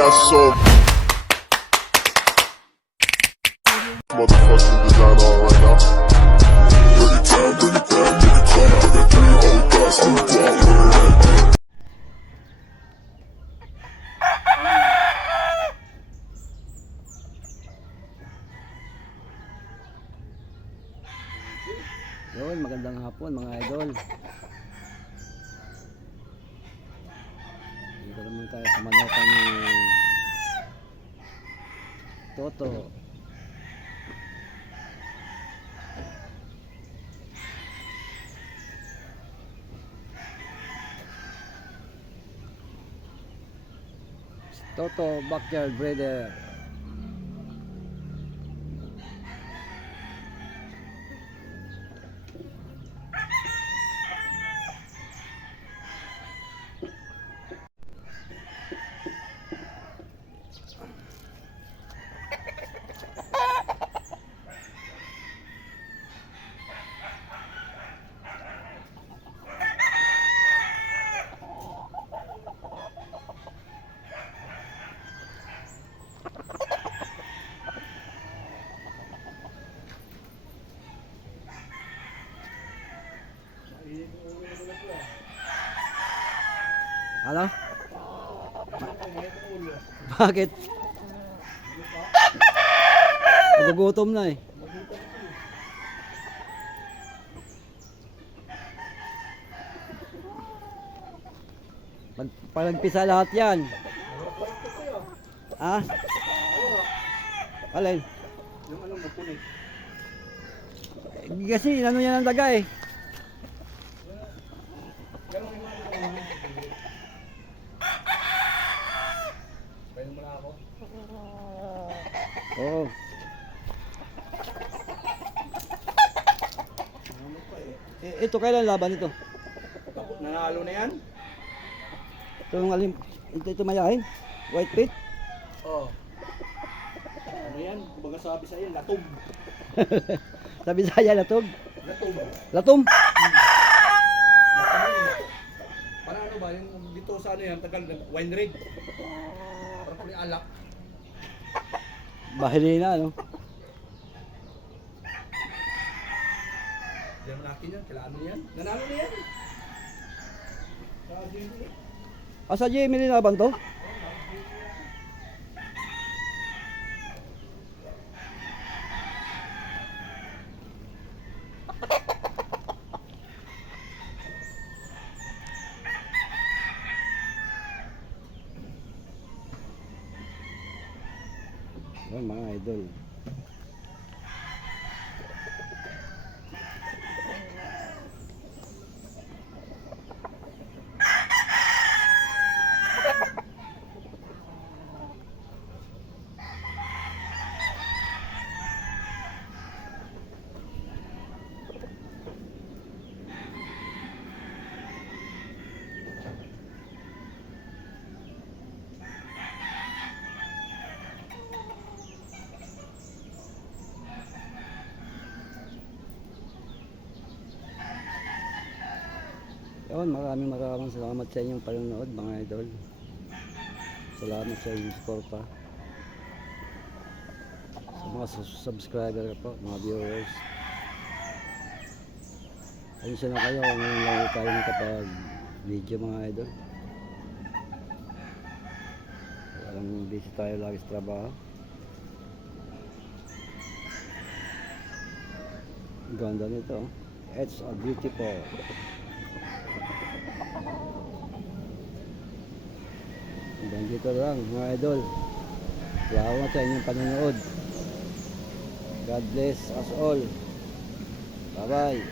got so motherfucking design on right now. Bring it down, bring it down, bring it down. I got 3 old guys on the block. Yun, magandang hapon mga idol. Dito naman tayo sa manokan ni Toto. Toto Backyard Breeder. Ano? Bakit? Nagugutom na eh. Pagpisa lahat yan. Ah? Alin? Yung ano mapunit. Kasi ano yan ang daga eh. Pwede mo na ako. Oo. Ito kailan laban ito? Nanalo na yan? Ito yung alim. Ito mayahin. White pit. Oo. Ano yan? Kumbaga sabi sa iyo, latog. Sabi saya latog. Latog. Latom. Para ano ba? Yung dito sa ano yan, tagal, wine red. Para kuli alak. Bahili na ano. Diyan mo natin yan, kailangan mo yan. Nanalo na yan. Sa JB. Sa Jimmy laban to? Yan mga idol. Yun, maraming salamat sa inyong panonood mga idol. Salamat sa inyong suporta. Sa mga subscriber po, mga viewers. Ayun na kayo kung ngayon lang tayo nakapag video mga idol. Walang busy tayo lagi sa trabaho. Ganda nito. It's a beautiful. Hanggang dito lang mga idol. Salamat sa inyong panonood. God bless us all. Bye bye.